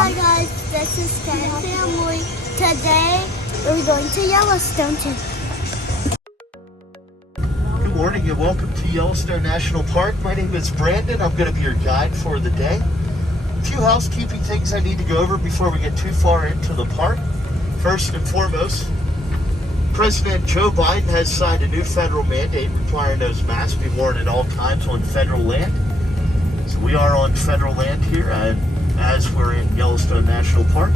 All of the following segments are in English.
Hi guys, this is Ken Family. Today we're going to Yellowstone Good morning and welcome to Yellowstone National Park. My name is Brandon. I'm going to be your guide for the day. A few housekeeping things I need to go over before we get too far into the park. First and foremost, President Joe Biden has signed a new federal mandate requiring those masks be worn at all times on federal land. So we are on federal land here as we're in Yellowstone National Park.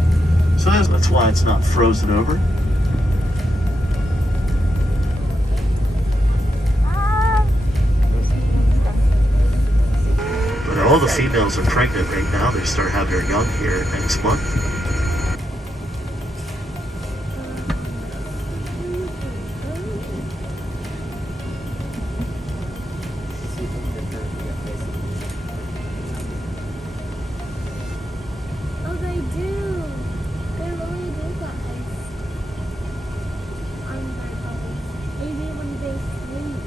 So that's why it's not frozen over. But all the females are pregnant right now. They start having their young here next month. Oh, they do. They really do, guys. Maybe when they sleep,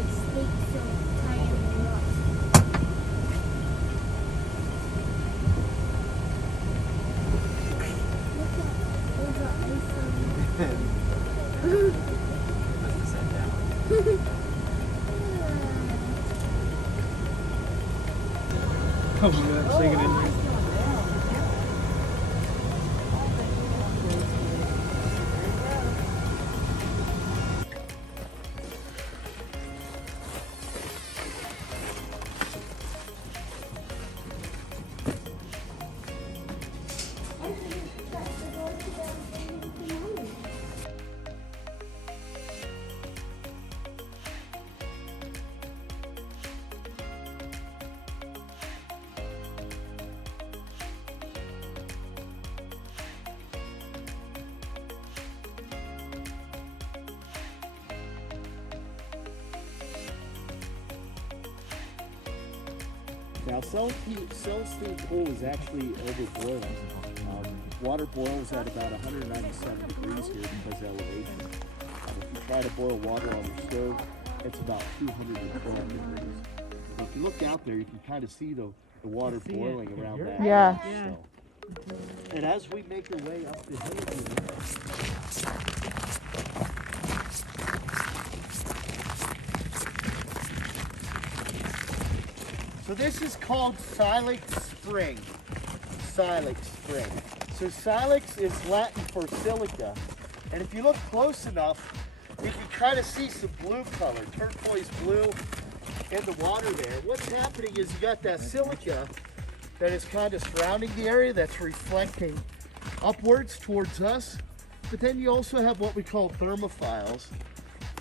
it sleeps so tired and rough. Look at there's an ice on it. Oh, yeah, take it in there. Now, Celestine coal is actually overboiling. Water boils at about 197 degrees here because of elevation. If you try to boil water on your stove, it's about 212 degrees. If you look out there, you can kind of see the water boiling around that. Yeah. So. And as we make our way up the hill here, So this is called Silex Spring. Silex Spring. So silex is Latin for silica. And if you look close enough, you can kind of see some blue color, turquoise blue in the water there. What's happening is you got that silica that is kind of surrounding the area that's reflecting upwards towards us. But then you also have what we call thermophiles,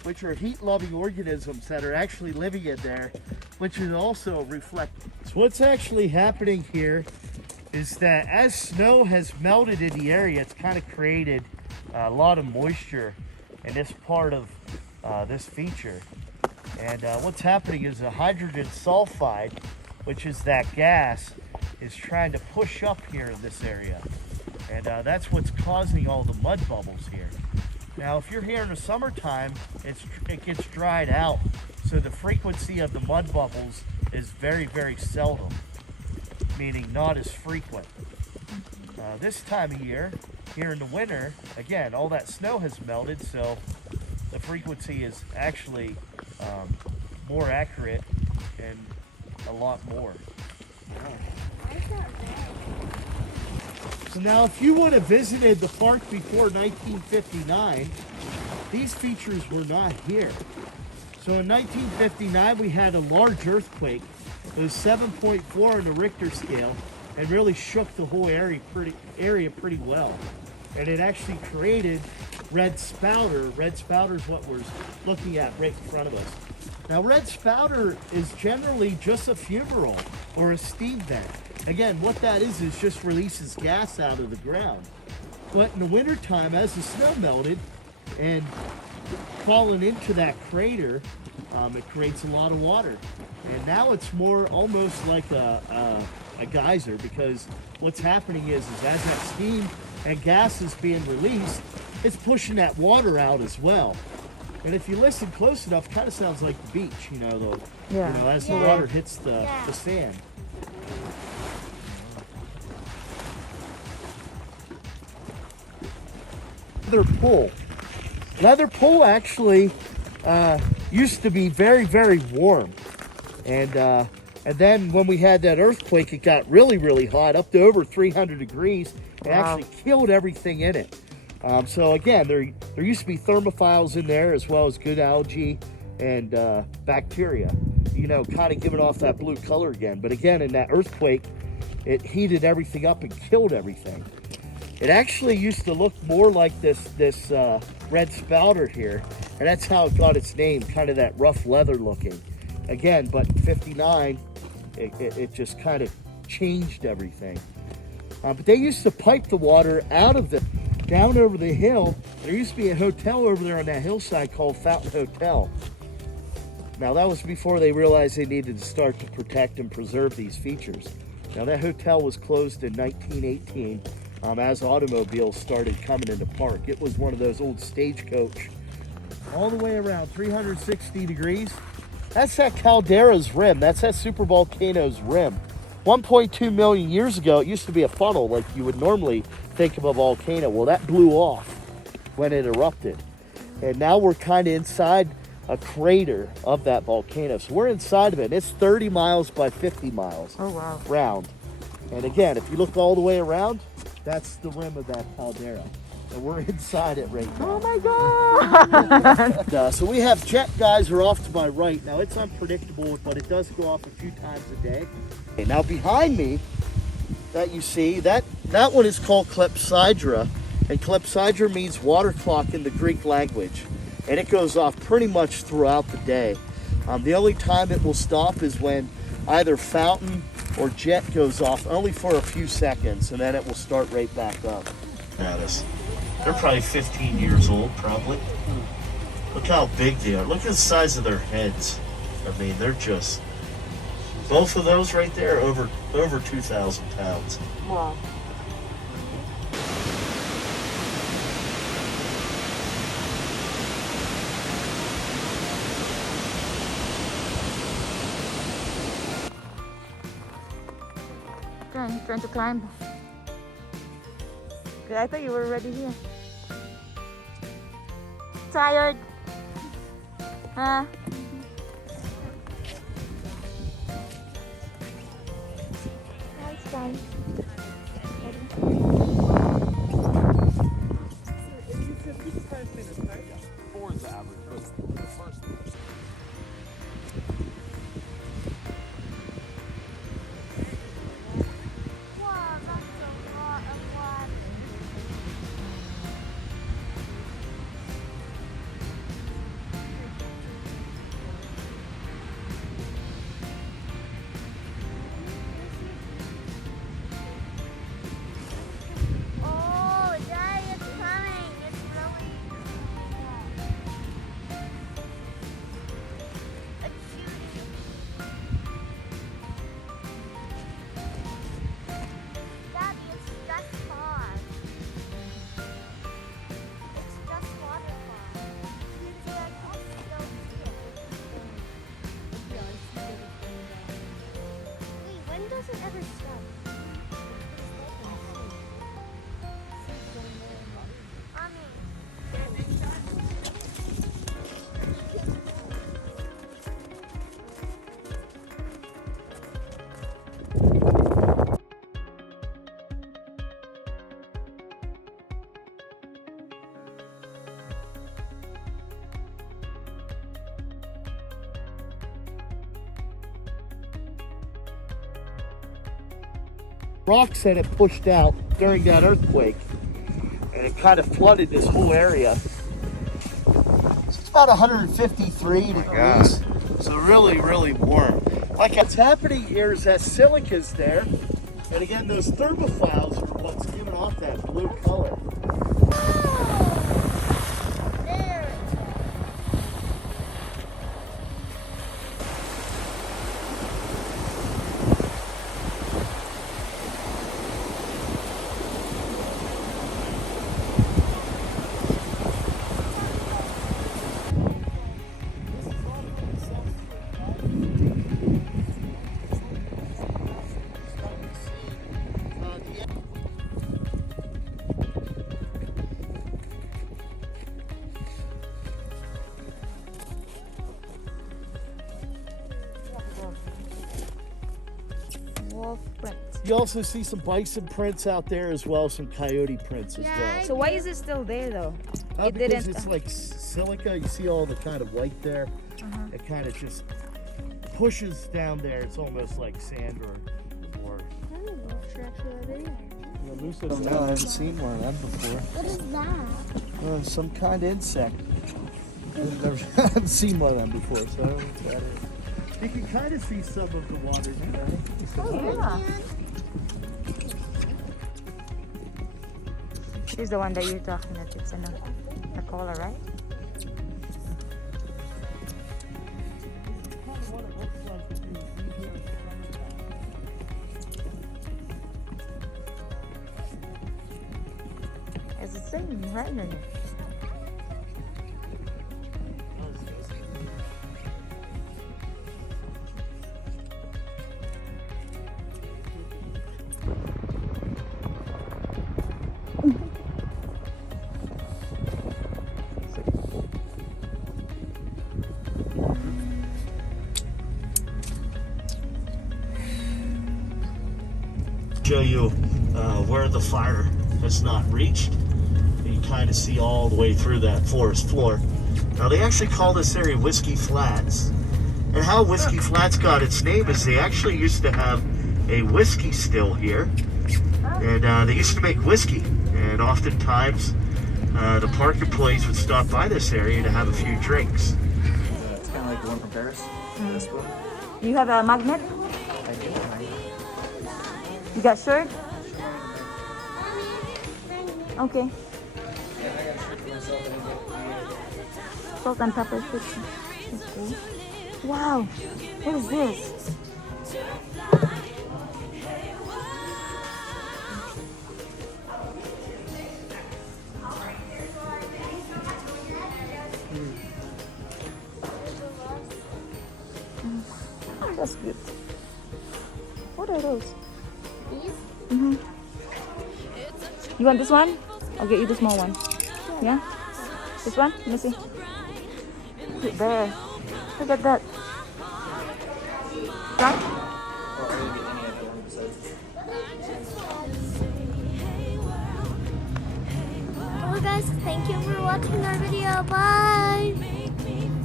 which are heat-loving organisms that are actually living in there, which is also reflecting. So what's actually happening here is that as snow has melted in the area, it's kind of created a lot of moisture in this part of this feature. And what's happening is the hydrogen sulfide, which is that gas, is trying to push up here in this area. And that's what's causing all the mud bubbles here. Now, if you're here in the summertime, it gets dried out, so the frequency of the mud bubbles is very, very seldom, meaning not as frequent. This time of year, here in the winter, again, all that snow has melted, so the frequency is actually more accurate and a lot more. So now, if you would have visited the park before 1959, these features were not here. So in 1959, we had a large earthquake. It was 7.4 on the Richter scale and really shook the whole area pretty well. And it actually created red spouter. Red spouter is what we're looking at right in front of us. Now, red spouter is generally just a fumarole or a steam vent. Again, what that is just releases gas out of the ground. But in the wintertime, as the snow melted and fallen into that crater, it creates a lot of water. And now it's more almost like a geyser, because what's happening is as that steam and gas is being released, it's pushing that water out as well. And if you listen close enough, it kind of sounds like the beach, as the water hits the sand. Leather Pool. Leather Pool actually used to be very, very warm. And then when we had that earthquake, it got really, really hot, up to over 300 degrees. It actually killed everything in it. So again, there used to be thermophiles in there, as well as good algae and bacteria, you know, kind of giving off that blue color again. But again, in that earthquake, it heated everything up and killed everything. It actually used to look more like this red spouter here, and that's how it got its name, kind of that rough leather looking. Again, but in 59, it just kind of changed everything. But they used to pipe the water out of down over the hill. There used to be a hotel over there on that hillside called Fountain Hotel. Now that was before they realized they needed to start to protect and preserve these features. Now that hotel was closed in 1918 as automobiles started coming into park. It was one of those old stagecoach, all the way around 360 degrees. That's that Caldera's rim. That's that supervolcano's rim. 1.2 million years ago, it used to be a funnel like you would normally think of a volcano. Well, that blew off when it erupted. And now we're kind of inside a crater of that volcano. So we're inside of it. It's 30 miles by 50 miles round. And again, if you look all the way around, that's the rim of that caldera. And we're inside it right now. Oh my God! So we have jet geyser off to my right. Now it's unpredictable, but it does go off a few times a day. Okay, now behind me, that you see, that one is called Clepsydra. And Clepsydra means water clock in the Greek language. And it goes off pretty much throughout the day. The only time it will stop is when either fountain or jet goes off, only for a few seconds, and then it will start right back up. They're probably 15 years old, probably. Look how big they are. Look at the size of their heads. I mean, they're just, both of those right there, over 2,000 pounds. Wow. Trying to climb. Okay, I thought you were already here. Tired? Huh? Nice time. Rocks that it pushed out during that earthquake, and it kind of flooded this whole area. It's about 153 degrees, so really, really warm. Like what's happening here is that silica's there, and again, those thermophiles are what's giving off that blue color. You also see some bison prints out there as well, some coyote prints as well. So why is it still there though? It Because didn't. it's like silica. You see all the kind of white there. It kind of just pushes down there. It's almost like sand or no, I haven't seen one of them before. What is that? Some kind of insect. I haven't seen one of them before, so I don't know what that is. You can kind of see some of the water today. Oh, yeah. This is the one that you're talking about. It's a color, right? It's the same, right? Show you where the fire has not reached. You kind of see all the way through that forest floor. Now they actually call this area Whiskey Flats. And how Whiskey Flats got its name is they actually used to have a whiskey still here. And they used to make whiskey. And oftentimes the park employees would stop by this area to have a few drinks. It's kind of like the one from Paris. This one. You have a magnet? I do. You got shirt? Okay. Salt and pepper fish. Okay. Wow. What is this? Oh, that's good. What are those? These? You want this one? I'll get you the small one. Yeah? This one? Let me see. Look there. Look at that. Right? Well guys, thank you for watching our video. Bye!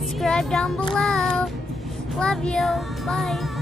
Subscribe down below. Love you. Bye.